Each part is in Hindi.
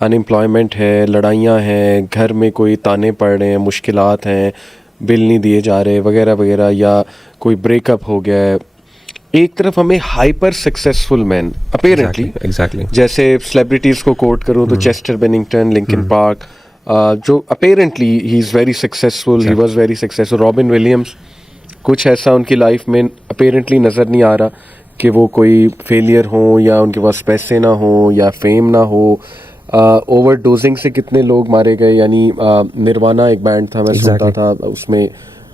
अनएम्प्लॉयमेंट है, लड़ाइयाँ हैं, घर में कोई ताने पड़ रहे हैं, मुश्किलात हैं, बिल नहीं दिए जा रहे वगैरह वगैरह, या कोई ब्रेकअप हो गया है। एक तरफ हमें hyper successful man apparently, exactly जैसे सेलिब्रिटीज़ को कोट करूँ तो चेस्टर बेनिंगटन, लिंकन पार्क, जो apparently he is very successful, he was very successful. Robin Williams, कुछ ऐसा उनकी लाइफ में अपेरेंटली नज़र नहीं आ रहा कि वो कोई फेलियर हो या उनके पास पैसे ना हो या फेम ना हो। ओवरडोजिंग से कितने लोग मारे गए, यानी निर्वाणा एक बैंड था, मैं सुनता था, उसमें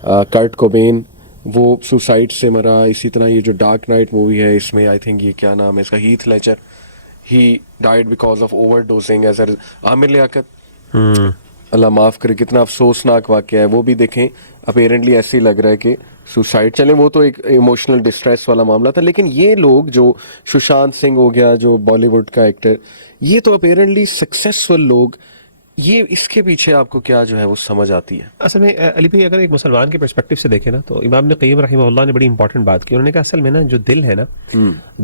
कर्ट कोबेन वो सुसाइड से मरा। इसी तरह ये जो डार्क नाइट मूवी है, इसमें आई थिंक ये क्या नाम है इसका, Heath Ledger, he died because of overdosing. As Aamir Liaquat, Allah माफ़ करे, कितना अफसोसनाक वाक़या है, वो भी देखें। अपेरेंटली ऐसे ही लग रहा है कि सुसाइड, चले वो तो एक इमोशनल डिस्ट्रेस वाला मामला था, लेकिन ये लोग जो सुशांत सिंह हो गया, जो बॉलीवुड का एक्टर, ये तो अपेरेंटली सक्सेसफुल लोग, ये इसके पीछे आपको क्या जो है वो समझ आती है? असल में अली भाई, अगर एक मुसलमान के पर्सपेक्टिव से देखें ना, तो इमाम ने क़य्यिम रहमहुल्लाह ने बड़ी इंपॉर्टेंट बात की। उन्होंने कहा असल में ना जो दिल है ना,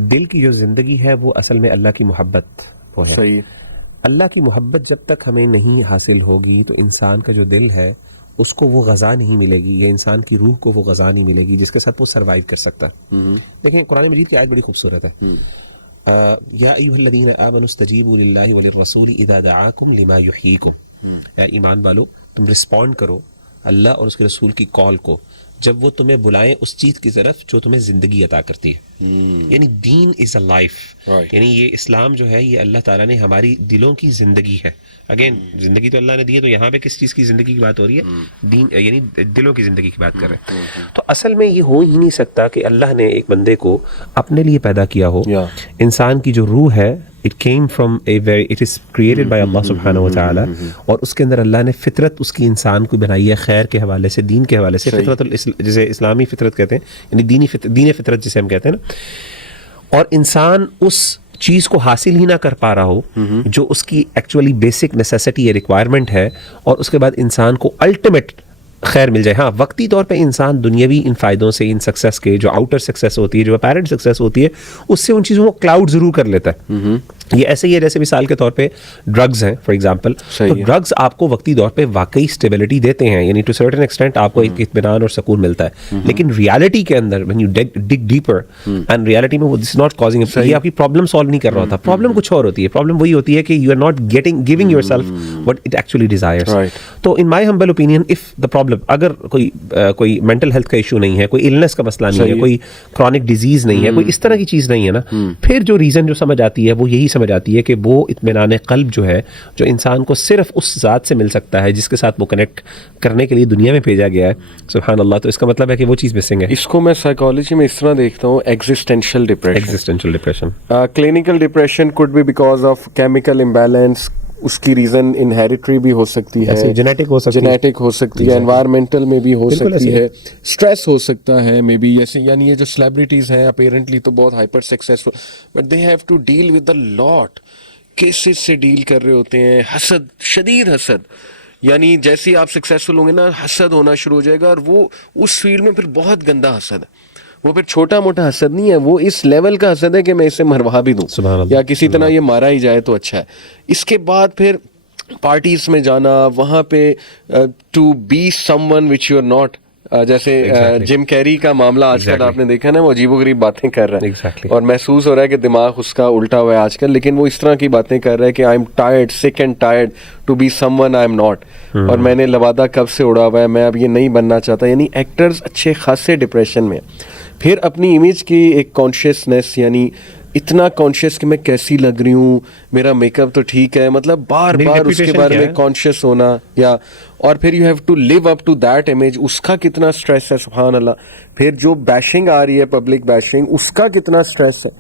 दिल की जो जिंदगी है वो असल में अल्लाह की मोहब्बत वो है। सही। अल्लाह की मोहब्बत जब तक हमें नहीं हासिल होगी तो इंसान का जो दिल है उसको वो गज़ा नहीं मिलेगी, या इंसान की रूह को वो गज़ा नहीं मिलेगी जिसके साथ वो सरवाइव कर सकता है। देखिए कुरान मजीद की आयत बड़ी खूबसूरत है, या अय्युहल्लज़ीना आमनु इस्तजीबू लिल्लाहि व लिर्रसूली इज़ा दआकुम लिमा युहयीकुम, या ईमान वालो तुम रिस्पॉन्ड करो अल्लाह और उसके रसूल की कॉल को जब वो तुम्हें बुलाएं उस चीज की तरफ जो तुम्हें जिंदगी अता करती है। यानी दीन इज अ लाइफ, यानी ये इस्लाम जो है ये अल्लाह ताला ने हमारी दिलों की जिंदगी है। अगेन जिंदगी तो अल्लाह ने दी है, तो यहाँ पे किस चीज की जिंदगी की बात हो रही है? दीन, यानी दिलों की जिंदगी की बात कर रहे हैं। तो असल में ये हो ही नहीं सकता कि अल्लाह ने एक बंदे को अपने लिए पैदा किया हो। इंसान की जो रूह है, it came from a very, it is created by Allah सुब्हानहू व तआला, और उसके अंदर अल्लाह ने फितरत उसकी इंसान को बनाई है खैर के हवाले से, दीन के हवाले से, फितरत जिसे इस्लामी फितरत कहते हैं, यानी दीन फितरत जिसे हम कहते हैं ना। और इंसान उस चीज़ को हासिल ही ना कर पा रहा हो जो उसकी एक्चुअली बेसिक नेसेसिटी या रिक्वायरमेंट है, और उसके बाद इंसान को अल्टीमेट खैर मिल जाए। हाँ, वक्ती तौर पे इंसान दुनियावी इन फ़ायदों से, इन सक्सेस के, जो आउटर सक्सेस होती है, जो अपेरेंट सक्सेस होती है, उससे उन चीज़ों को क्लाउड ज़रूर कर लेता है। ये ऐसे ही है जैसे मिसाल के तौर पे ड्रग्स हैं फॉर एग्जांपल, तो ड्रग्स आपको वक्ती तौर पे वाकई स्टेबिलिटी देते हैं, यानी टू सर्टेन एक्सटेंट आपको एक इत्मीनान और सुकून मिलता है, लेकिन रियलिटी के अंदर when you dig deeper and reality में वो दिस नॉट कॉजिंग, ये आपकी प्रॉब्लम सॉल्व नहीं कर रहा होता। प्रॉब्लम कुछ और होती है, प्रॉब्लम वही होती है कि you are not giving yourself what it actually desires. तो in my humble opinion, if the problem, अगर कोई मेंटल हेल्थ का इशू नहीं है, कोई इलनेस का मसला नहीं है, कोई क्रॉनिक डिजीज नहीं है, कोई इस तरह की चीज नहीं है ना, फिर जो रीजन जो समझ आती है वो यही समझ आती है कि वो इत्मीनान क़ल्ब जो है, जो इंसान को सिर्फ उस ज़ात से मिल सकता है जिसके साथ वो कनेक्ट करने के लिए दुनिया में भेजा गया है, सुभान अल्लाह। तो इसका मतलब है कि वो चीज़ मिसिंग है। इसको मैं साइकोलॉजी में इस तरह देखता हूँ, existential depression. Clinical depression could be because of chemical imbalance, उसकी रीज़न इनहेरिटरी भी हो सकती है, जेनेटिक हो सकती है, एनवायरमेंटल में भी हो सकती है, स्ट्रेस हो सकता है मे बी। जैसे यानी ये जो सेलिब्रिटीज़ हैं अपेरेंटली तो बहुत hyper successful, but they have to deal with the lot cases से डील कर रहे होते हैं। हसद, शदीद हसद, यानी जैसे ही आप सक्सेसफुल होंगे ना, हसद होना शुरू हो जाएगा, और वो उस फील्ड में फिर बहुत गंदा हसद है। वो फिर छोटा मोटा हसद नहीं है, वो इस लेवल का हसद है कि मैं इसे मरवा भी दूं या किसी तरह ये मारा ही जाए तो अच्छा है। इसके बाद फिर पार्टीज में जाना, वहाँ पे to be someone which you are not, जैसे जिम कैरी का मामला आजकल आपने देखा ना, वो अजीबोगरीब बातें कर रहा है, और महसूस हो रहा है कि दिमाग उसका उल्टा हुआ है आजकल, लेकिन वो इस तरह की बातें कर रहा है कि I am tired, sick and tired to be someone I am not, और मैंने लवादा कब से उड़ा हुआ है, मैं अब ये नहीं बनना चाहता। यानी एक्टर्स अच्छे खासे डिप्रेशन में। फिर अपनी इमेज की एक कॉन्शियसनेस, यानी इतना कॉन्शियस कि मैं कैसी लग रही हूँ, मेरा मेकअप तो ठीक है, मतलब बार बार उसके बारे में कॉन्शियस होना, या और फिर you have to live up to that image, उसका कितना स्ट्रेस है, सुभान अल्लाह। फिर जो बैशिंग आ रही है, पब्लिक बैशिंग, उसका कितना स्ट्रेस है।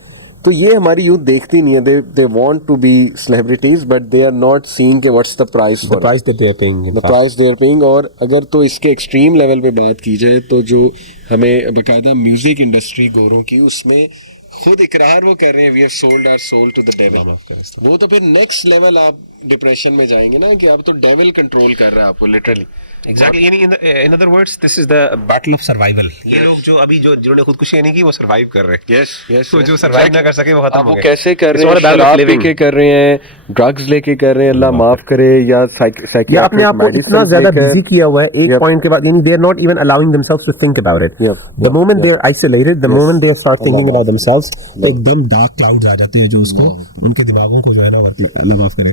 तो ये हमारी यूथ देखती नहीं है, they want to be celebrities but they are not seeing के what's the price they are paying. और अगर तो इसके एक्सट्रीम लेवल पे बात की जाए तो जो हमें बाकायदा म्यूजिक इंडस्ट्री गोरों की, उसमें खुद इकरार वो कर रहे हैं, we have sold our soul to the devil. वो तो फिर नेक्स्ट लेवल आप डिप्रेशन में जाएंगे ना कि अब तो डेविल कंट्रोल कर रहा है आपको लिटरली। एग्जैक्टली, यानी in other words this is the battle of survival. ये लोग जो अभी जो जिन्होंने खुदकुशी नहीं की वो सर्वाइव कर रहे हैं। यस यस, तो जो सर्वाइव ना कर सके वो खत्म अब हो वो गए। कैसे कर It's रहे all हैं, a battle of शराब living. लेके कर रहे हैं, ड्रग्स लेके कर रहे हैं, अल्लाह माफ करे, या या अपने आप को इतना ज्यादा बिजी किया हुआ है एक पॉइंट के बाद, यानी they are not even allowing themselves to think about it. The moment they are isolated, the moment they start thinking about themselves, एकदम डार्क क्लाउड्स आ जाते हैं जो उसको उनके दिमागों को जो है ना, अल्लाह माफ करे,